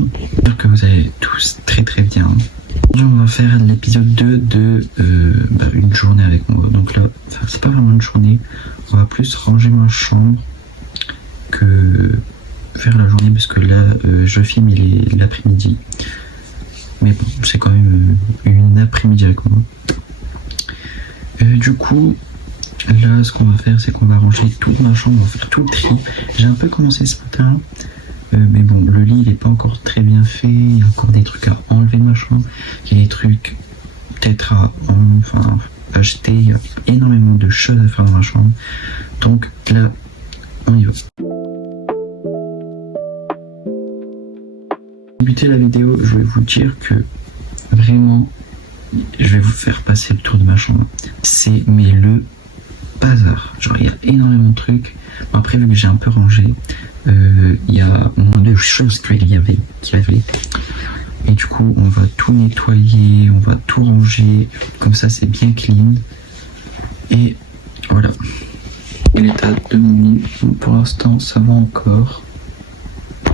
tout, j'espère que vous allez tous très très bien. Aujourd'hui, on va faire l'épisode 2 de une journée avec moi. Donc là, c'est pas vraiment une journée, on va plus ranger ma chambre que faire la journée, parce que là, je filme, il est l'après-midi. Mais bon, c'est quand même une après-midi avec moi. Du coup, là, ce qu'on va faire, c'est qu'on va ranger toute ma chambre, on va faire tout le tri. J'ai un peu commencé ce matin, mais bon, le lit, il est pas encore très bien fait. Il y a encore des trucs à enlever de ma chambre. Il y a des trucs peut-être à acheter. Il y a énormément de choses à faire dans ma chambre. Donc là, on y va. Pour débuter la vidéo, je vais vous dire que vraiment, je vais vous faire passer le tour de ma chambre. C'est le bazar. Genre, il y a énormément de trucs. Après, vu que j'ai un peu rangé, il y a moins de choses qu'il y avait. Et du coup, on va tout nettoyer, on va tout ranger. Comme ça, c'est bien clean. Et voilà. Et l'état de mon lit, pour l'instant, ça va encore.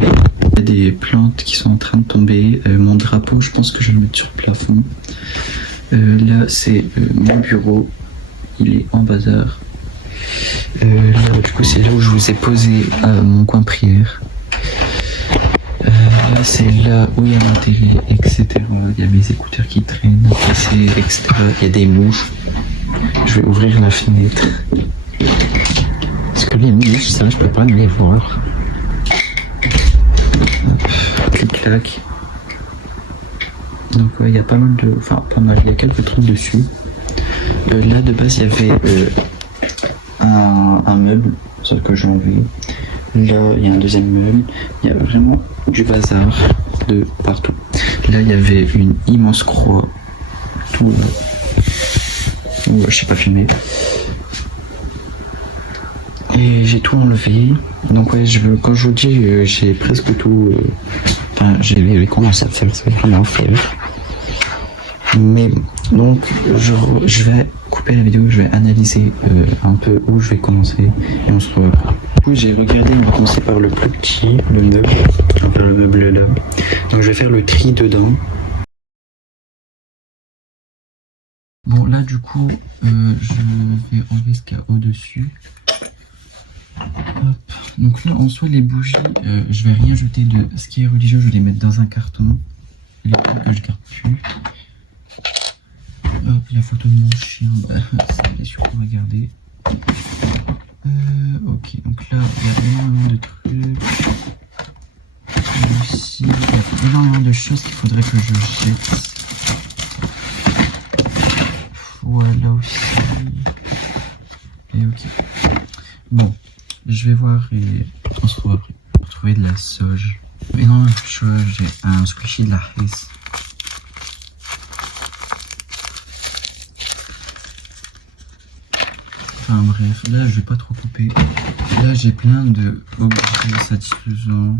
Il y a des plantes qui sont en train de tomber. Mon drapeau, je pense que je vais le mettre sur le plafond. Là, c'est mon bureau. Il est en bazar. Là, du coup, c'est là où je vous ai posé mon coin prière. Là, c'est là où il y a ma télé, etc. Il y a mes écouteurs qui traînent, PC, etc. Il y a des mouches. Je vais ouvrir la fenêtre. Parce que les mouches, ça, je peux pas les voir. Clic-clac. Donc ouais, il y a pas mal de... Enfin, pas mal, il y a quelques trucs dessus. Là, de base, il y avait un meuble, sauf que j'ai enlevé. Là, il y a un deuxième meuble. Il y a vraiment du bazar de partout. Là, il y avait une immense croix. Tout là. Ouais, je sais pas filmer. Et j'ai tout enlevé. Donc ouais, quand je vous dis, j'ai presque tout... Enfin, j'ai commencé à faire ça vraiment faire. Mais donc, je vais couper la vidéo, je vais analyser un peu où je vais commencer et on se revoit. Du coup, j'ai regardé, on va commencer par le plus petit, le meuble, enfin le meuble là. Donc, je vais faire le tri dedans. Bon, là, du coup, je vais enlever ce qu'il y a au-dessus. Hop. Donc là, en soi, les bougies, je vais rien jeter de ce qui est religieux, je vais les mettre dans un carton. Les trucs que je garde plus. Hop, la photo de mon chien, ça bien sûr qu'on va garder. Ok, donc là, il y a énormément de trucs. Ici, il y a énormément de choses qu'il faudrait que je jette. Voilà aussi. Et ok. Bon, je vais voir et on se retrouve après. Pour trouver de la sauge. Énormément de choses, j'ai un squishy de la Hesse. Enfin bref, là je vais pas trop couper. Là j'ai plein de objets satisfaisants.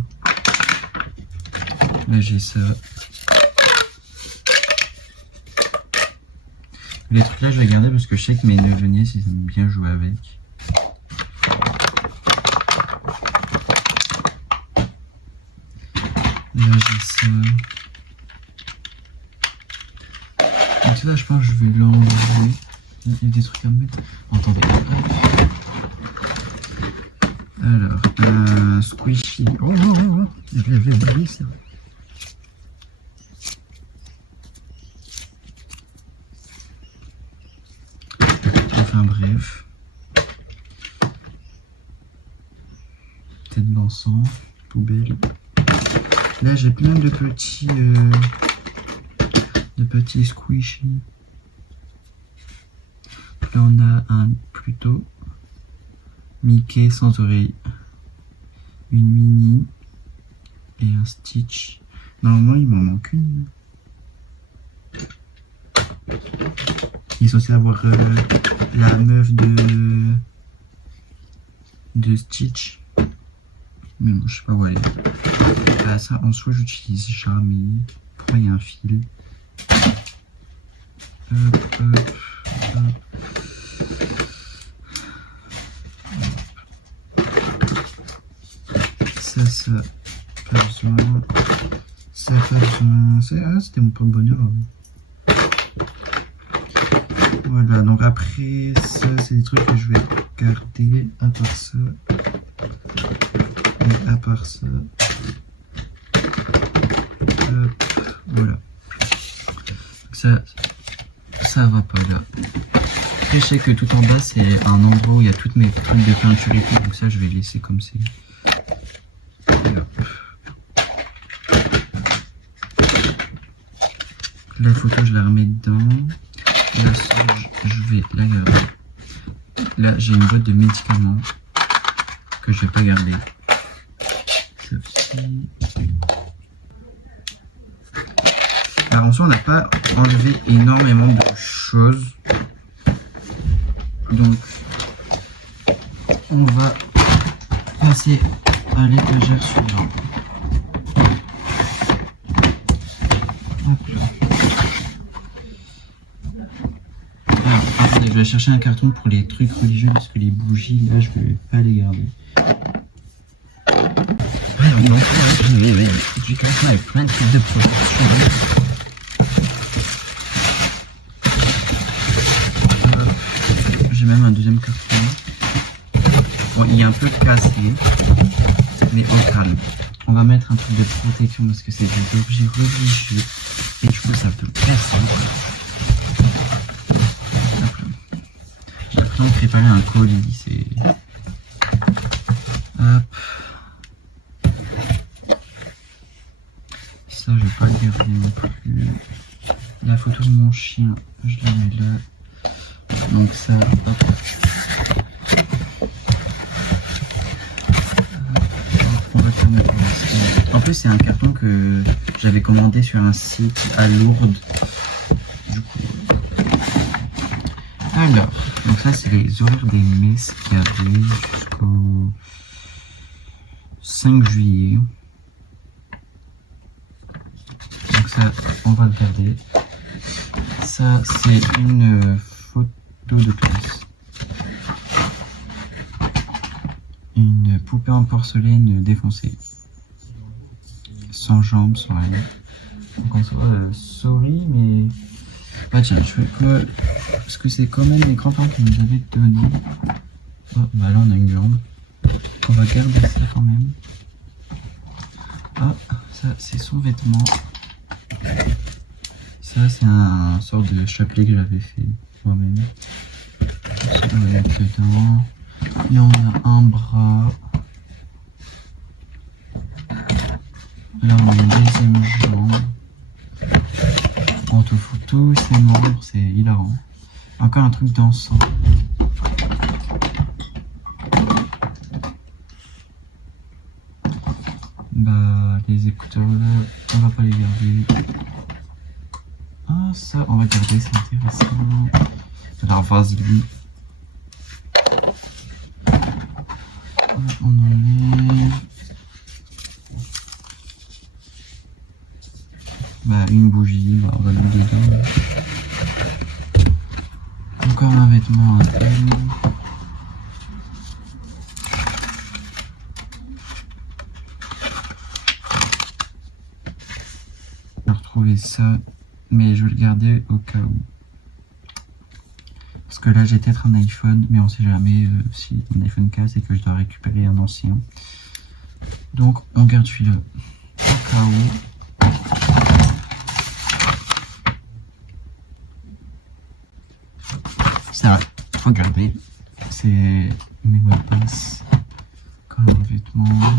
Là j'ai ça. Les trucs là je vais garder parce que je sais que mes neveux nièces ils aiment bien jouer avec. Là j'ai ça. Donc ça je pense que je vais l'enlever. Il y a des trucs à me mettre. Attendez. Alors, un squishy. Oh non, oh, oh. Je l'ai oublié ça. Enfin bref. Tête d'encens, poubelle. Là j'ai plein de petits squishy. Là on a un plutôt Mickey sans oreille, une Minnie et un Stitch. Normalement il m'en manque une. Il est censé avoir la meuf de Stitch. Mais bon, je sais pas où elle est. Bah, ça en soi j'utilise jamais. Pourquoi il y a un fil? Hop, hop, hop. Ça, pas besoin. Ça c'était mon porte-bonheur. Voilà, donc après, ça, c'est des trucs que je vais garder, à part ça. Et à part ça. Hop, voilà. Ça va pas là. Après, je sais que tout en bas, c'est un endroit où il y a toutes mes trucs de peinture et tout, donc ça, je vais laisser comme c'est. La photo, je la remets dedans. La sauge, je vais la garder. Là, j'ai une boîte de médicaments que je vais pas garder. Celle-ci. Alors, en soi, on n'a pas enlevé énormément de choses. Donc, on va passer à l'étagère suivante. Hop là. Alors, attendez, je vais chercher un carton pour les trucs religieux parce que les bougies, là, je vais pas les garder. Alors, non, j'ai carrément avec plein de types de proportions. J'ai même un deuxième carton. Bon, il est un peu cassé, mais au calme. On va mettre un truc de protection parce que c'est des objets religieux et du coup ça peut casser. J'ai l'impression de préparer un colis. C'est... Hop. Ça je vais pas le garder non plus. La photo de mon chien, je la mets là. Donc ça, hop. On va faire mettre en plus c'est un carton que j'avais commandé sur un site à Lourdes. Du coup. Alors, donc ça c'est les horaires des messes qui arrivent jusqu'au 5 juillet. Donc ça, on va le garder. Ça c'est une photo de classe. Une poupée en porcelaine défoncée. Sans jambes, sans rien. Donc en soi, sorry, mais... Bah tiens, je fais quoi? Parce que c'est quand même les grands-parents qui nous avaient donné. Oh, bah là on a une jambe. On va garder ça quand même. Ah, ça c'est son vêtement. Ça c'est un sort de chapelet que j'avais fait moi-même. Ça on va mettre dedans. Là on a un bras. Là on a une deuxième jambe. On te fout tous ces membres, c'est hilarant. Encore un truc dansant. Bah les écouteurs là, on va pas les garder. Ah ça on va garder, c'est intéressant. Alors vas-y. On enlève. Bah une bougie, bah on va le mettre dedans. Encore un vêtement à peine. Je vais retrouver ça, mais je vais le garder au cas où. Parce que là j'ai peut-être un iPhone, mais on sait jamais si mon iPhone casse et que je dois récupérer un ancien. Donc on garde celui-là au cas où. Ça, faut garder. C'est mes mots de passe. Comme un vêtement.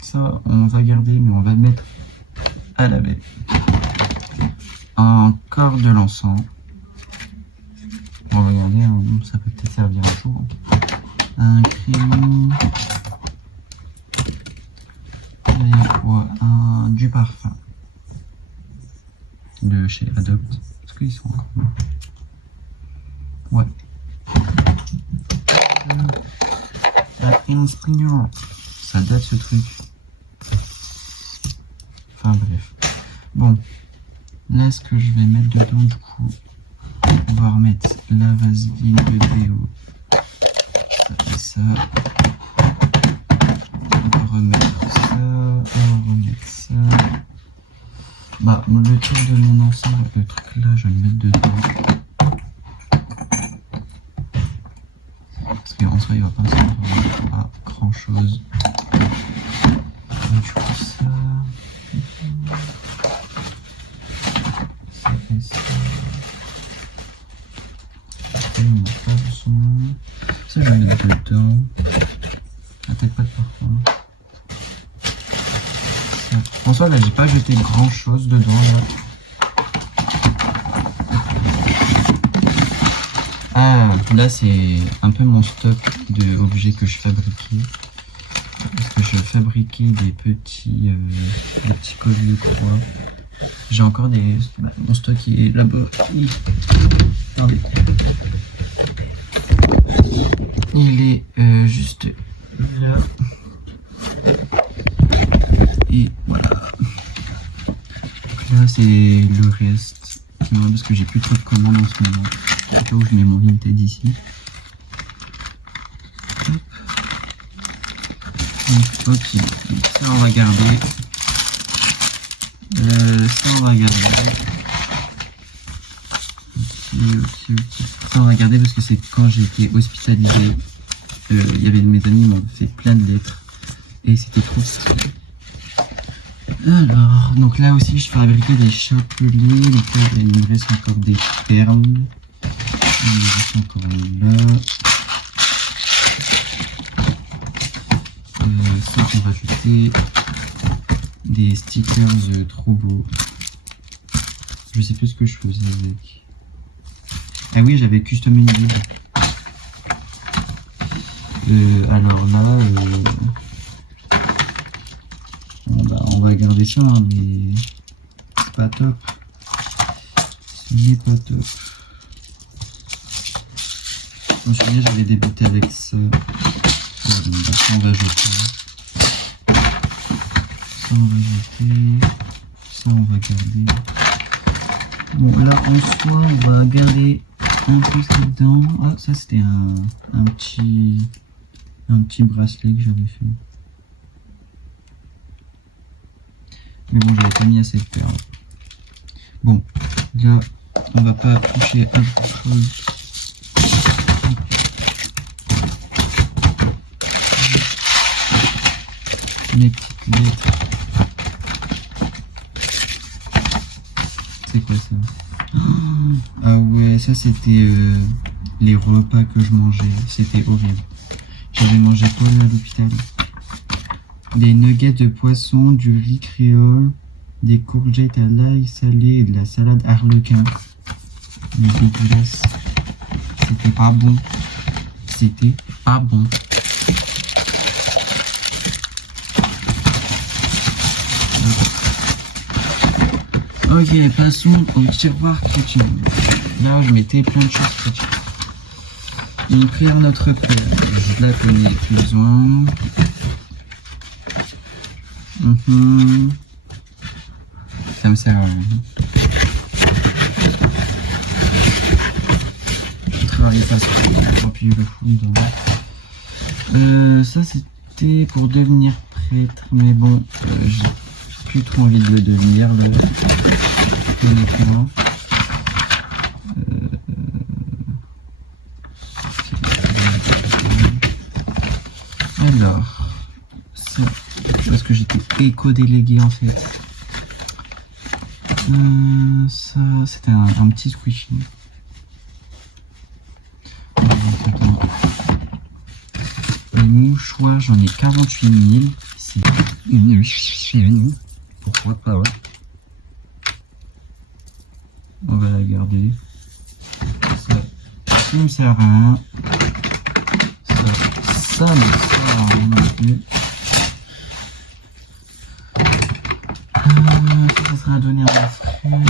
Ça, on va garder, mais on va le mettre à la baie. Encore de l'encens. On va regarder, ça peut peut-être servir un jour. Un crayon. Et quoi? Du parfum. De chez Adopt. Est-ce qu'ils sont encore? Ouais. Inspire. Ça date ce truc. Enfin bref. Bon. Là, ce que je vais mettre dedans, du coup, on va remettre la vaseline de déo. Ça et ça. Bah, le tour de mon ensemble, le truc là, je vais le mettre dedans. Parce qu'en soi, il va pas servir à grand chose. Du coup, ça et ça. Après, on n'a pas besoin. Ça, je vais le mettre dedans. Peut-être pas de parfum. En soi, là, j'ai pas jeté grand chose dedans. Là. Ah, là, c'est un peu mon stock d'objets que je fabriquais. Parce que je fabriquais des petits colliers de croix. J'ai encore des... Bah, mon stock qui est là-bas. Attendez. Il est juste là. Et voilà. Donc là, c'est le reste. Parce que j'ai plus trop de commandes en ce moment. C'est là où je mets mon Vinted ici. Hop. Donc, ok. Donc, ça, on va garder. Ça, on va garder. Ok. Ça, on va garder parce que c'est quand j'ai été hospitalisé. Il y avait mes amis qui m'ont fait plein de lettres. Et c'était trop stylé. Alors, donc là aussi, je fabriquais des chapelets. Donc là, il me reste encore des perles. Il me reste encore là. Ça, on va ajouter des stickers trop beaux. Je sais plus ce que je faisais avec. Ah oui, j'avais customisé. Alors là, on va garder ça, hein, mais c'est pas top. Ce n'est pas top. Je me souviens, j'avais débuté avec ça. Ça, on va jeter. Ça, on va jeter. Ça, on va garder. Bon, là, en soi, on va garder un peu ça dedans. Ah, ça, c'était un petit bracelet que j'avais fait. Mais bon, j'avais pas mis assez de perles. Bon, là, on va pas toucher à autre chose. Les petites lettres. C'est quoi ça? Ah ouais, ça c'était les repas que je mangeais. C'était horrible. J'avais mangé quoi là à l'hôpital? Des nuggets de poisson, du riz créole, des courgettes à l'ail salé et de la salade harlequin. Mais dégueulasse. C'était pas bon. C'était pas bon. Ok, passons au tiroir chrétien. Là, je mettais plein de choses chrétiennes. Donc, Prière Notre Père, je la connais plus ou moins. Ça me sert à rien. Je travaille pas sur le puis le fou dedans. Ça, c'était pour devenir prêtre, mais bon, j'ai plus trop envie de le devenir, là. Honnêtement. Alors, ça, parce que j'étais éco-délégué en fait. Ça, c'était un petit squishy. Les mouchoirs, j'en ai 48 000. C'est pourquoi pas, ouais. On va la garder. Ça me sert à rien. Ça me sert à rien non plus. Ça sera donné à mon frère.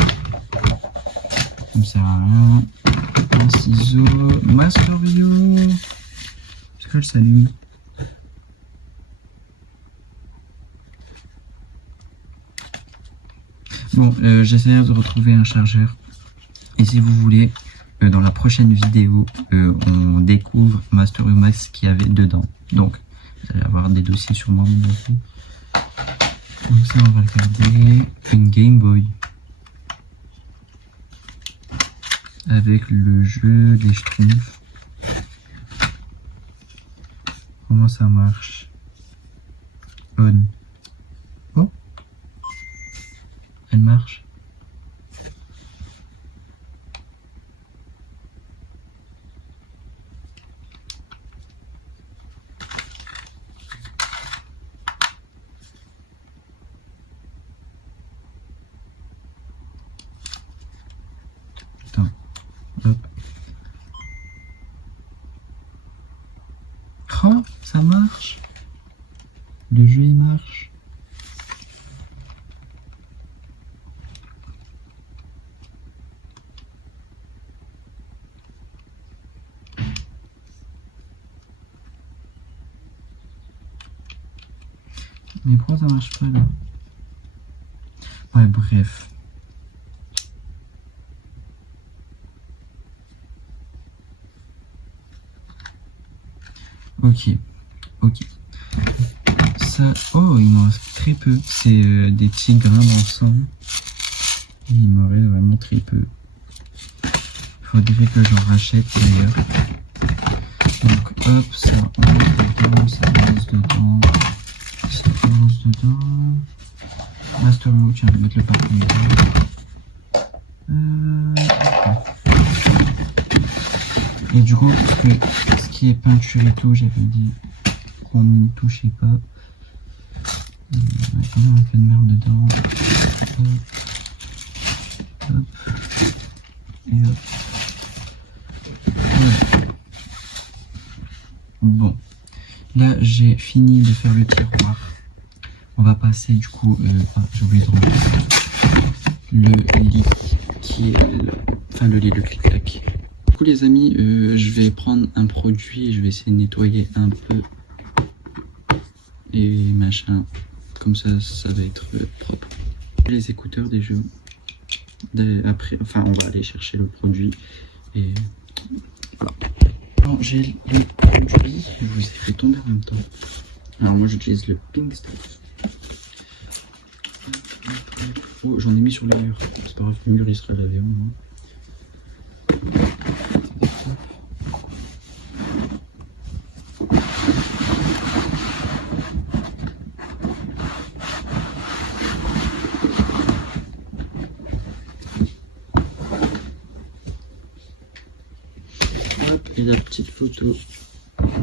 Ça me sert à rien. Un ciseau. Masterio. Est-ce que je s'allume? Bon, j'essaierai de retrouver un chargeur. Et si vous voulez, dans la prochaine vidéo, on découvre Masterio Max qu'il y avait dedans. Donc, vous allez avoir des dossiers sur moi. Donc ça, on va regarder une Game Boy. avec le jeu des schtroumpfs. Comment ça marche? On. Oh, elle marche. Attends, hop. Oh, ça marche. Le jeu il marche. Mais pourquoi ça marche pas là? Ouais, bref. Ok, ok. Ça, oh, il m'en reste très peu. C'est des petits grains d'ensemble. Et il m'en reste vraiment très peu. Faudrait que j'en rachète d'ailleurs. Donc hop, ça rentre dedans, ça rentre dedans, ça rentre dedans. Master, tiens, je vais mettre le parfum dedans. Et du coup, parce que ce qui est peinture et tout, j'avais dit qu'on ne touchait pas. Il y a un peu de merde dedans. Hop. Hop. Et hop. Voilà. Bon. Là, j'ai fini de faire le tiroir. On va passer du coup, j'ai oublié de remplir le lit qui est là. Enfin, le lit, le clic-clac. Du coup, les amis, je vais prendre un produit et je vais essayer de nettoyer un peu. Et machin. Comme ça, ça va être propre. Les écouteurs des jeux. Après, enfin, on va aller chercher le produit. Et voilà. Alors, j'ai le produit. Je vous ai fait tomber en même temps. Alors, moi, j'utilise le Pink Stuff. Oh, j'en ai mis sur le mur. C'est pas grave, le mur il sera lavé au moins. Hop, et la petite photo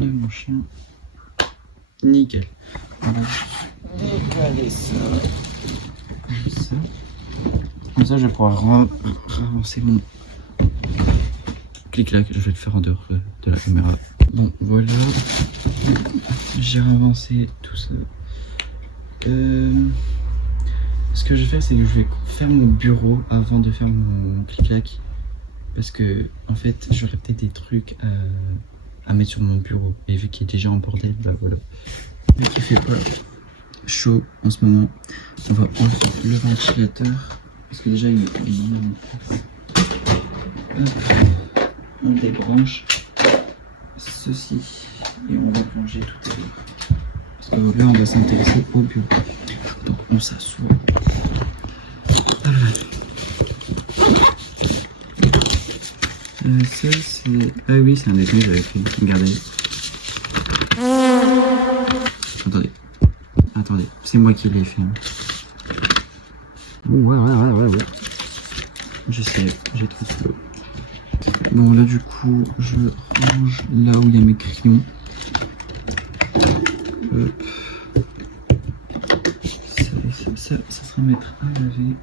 de mon chien. Nickel. Voilà. Décaler ça. Comme ça. Comme ça, je vais pouvoir ravancer mon clic-clac. Je vais le faire en dehors de la caméra. Bon, voilà. J'ai avancé tout ça. Ce que je vais faire, c'est que je vais faire mon bureau avant de faire mon clic-clac. Parce que, en fait, j'aurais peut-être des trucs à mettre sur mon bureau. Et vu qu'il est déjà en bordel, bah voilà. Vu qu'il fait pas chaud en ce moment, on va enlever le ventilateur. Parce que déjà, il est bien en place. On débranche ceci et on va plonger tout à l'heure. Parce que là, on va s'intéresser au bureau. Donc, on s'assoit. Ça, c'est... Ah oui, c'est un dessin que j'avais fait. Regardez. Attendez, c'est moi qui l'ai fait. Ouais. Je sais, j'ai trop de flow. Bon, là, du coup, je range là où il y a mes crayons. Hop. Ça sera mettre à laver.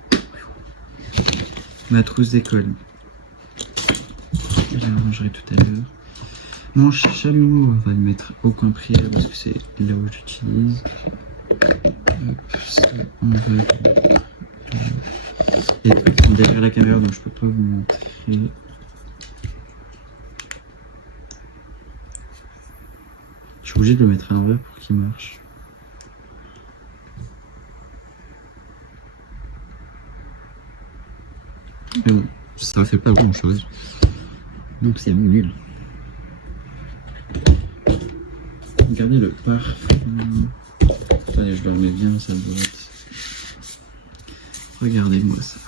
Ma trousse d'école. Je la rangerai tout à l'heure. Mon chalumeau, on va le mettre au coin prière parce que c'est là où j'utilise. Hop, ça, on va... Et derrière la caméra, donc je peux pas vous montrer. Je suis obligé de le mettre à l'envers pour qu'il marche. Mais bon, ça fait pas grand chose. Donc c'est nul. Regardez le parfum. Attendez, je le remets bien à sa boîte. Regardez-moi ça.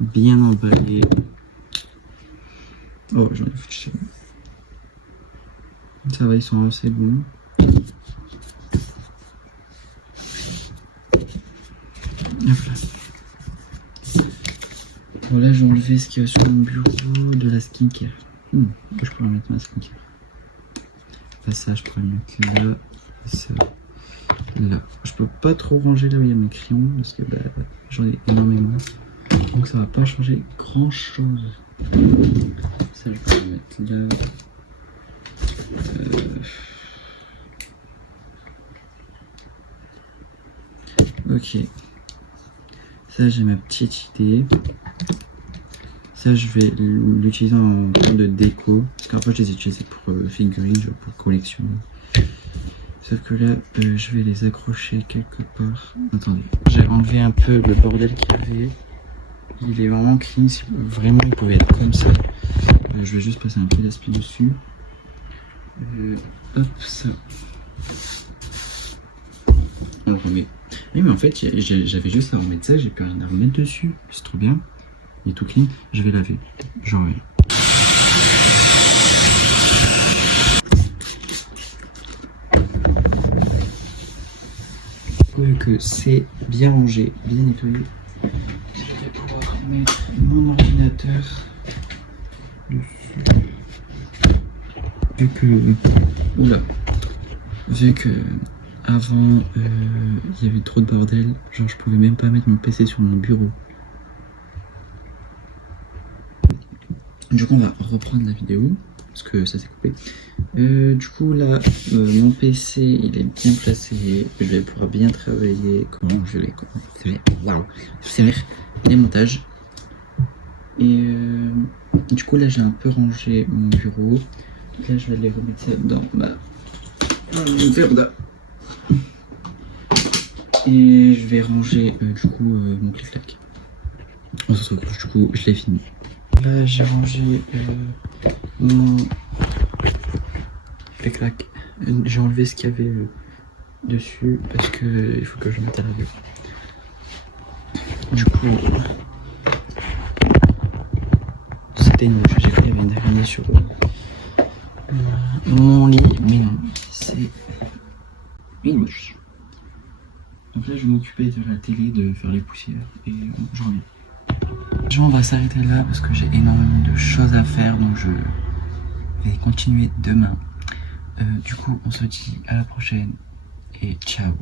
bien emballé. Oh, j'en ai foutu. Ça va, ils sont assez bons. Voilà. Voilà, j'ai enlevé ce qu'il y a sur mon bureau de la skincare. Je pourrais mettre ma skincare. Pas ça, je pourrais le mettre là. Et ça, là. Je peux pas trop ranger là où il y a mes crayons parce que bah, j'en ai énormément. Donc ça va pas changer grand chose. Ça, je peux le mettre là. Ok. Ça, j'ai ma petite idée. Ça, je vais l'utiliser en termes de déco. Parce qu'après, je les ai utilisés pour figurines, pour collectionner. Sauf que là, je vais les accrocher quelque part. Attendez. J'ai enlevé un peu le bordel qu'il y avait. Il est vraiment clean. Si vraiment, il pouvait être comme ça. Je vais juste passer un peu d'aspi dessus. Hop, ça. On le remet. Oui, mais en fait, j'avais juste à remettre ça, j'ai plus rien à remettre dessus. C'est trop bien. Il est tout clean. Je vais laver. J'en reviens. Vu que c'est bien rangé, bien nettoyé, je vais pouvoir mettre mon ordinateur dessus. Vu que avant il y avait trop de bordel, genre je pouvais même pas mettre mon PC sur mon bureau. Du coup on va reprendre la vidéo parce que ça s'est coupé. Du coup là mon PC il est bien placé, je vais pouvoir bien travailler. Comment je vais les montages. Et du coup là j'ai un peu rangé mon bureau. Là je vais aller remettre ça dans ma merde. Et je vais ranger du coup mon clic-clac. On se retrouve, du coup je l'ai fini. Là j'ai rangé mon clic-clac. J'ai enlevé ce qu'il y avait dessus parce que il faut que je mette à la vue. Du coup c'était une j'ai cru qu'il y avait une araignée sur mon lit, mais non, c'est une mouche. Donc là je vais m'occuper de la télé, de faire les poussières et je reviens. On va s'arrêter là parce que j'ai énormément de choses à faire, donc je vais continuer demain. Du coup on se dit à la prochaine et ciao.